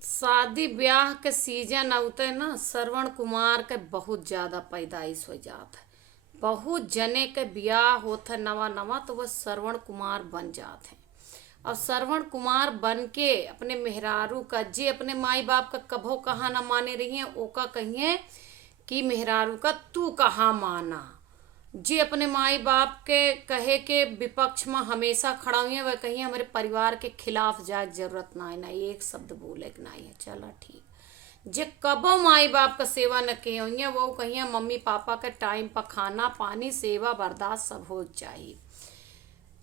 शादी ब्याह के सीजन आउते ना श्रवण कुमार के बहुत ज्यादा पैदाइश हो जात है। बहुत जने के ब्याह होत है नवा नवा तो वह श्रवण कुमार बन जात है। और श्रवण कुमार बन के अपने मेहरारू का जे अपने माई बाप का कभो कहा ना माने रही है ओका कहिए कि मेहरारू का तू कहाँ माना। जे अपने माई बाप के कहे के विपक्ष में हमेशा खड़ा हुई है वह कहीं हमारे परिवार के खिलाफ जाए जरूरत ना है ना एक शब्द बोले के ना है चला ठीक। जे कबो माई बाप का सेवा न के हुई है वो कहीं मम्मी पापा के टाइम पर खाना पानी सेवा बर्दाश्त सब हो चाहिए।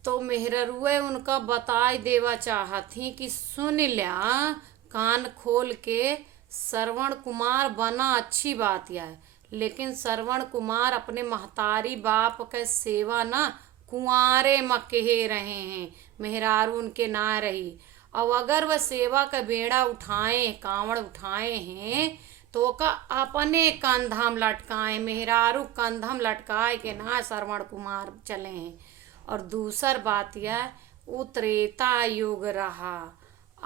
तो मेहररुए उनका बताई देवा चाहती कि सुन लिया कान खोल के श्रवण कुमार बना अच्छी बात यह है लेकिन श्रवण कुमार अपने महतारी बाप के सेवा ना कुंवारे में कहे रहे हैं मेहरारू उनके ना रही। और अगर वह सेवा का बेड़ा उठाए कांवड़ उठाए हैं तो का अपने कंधम लटकाए मेहरारू कंधम लटकाए के ना श्रवण कुमार चले हैं। और दूसर बात यह वो त्रेता युग रहा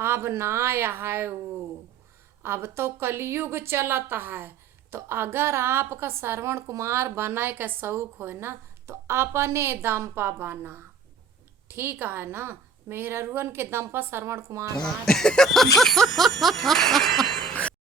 अब ना है वो अब तो कलयुग चलता है। तो अगर आपका श्रवण कुमार बनाए का शौक हो ना तो अपने दम पा बना ठीक है ना मेहररुअन के दम पर श्रवण कुमार ना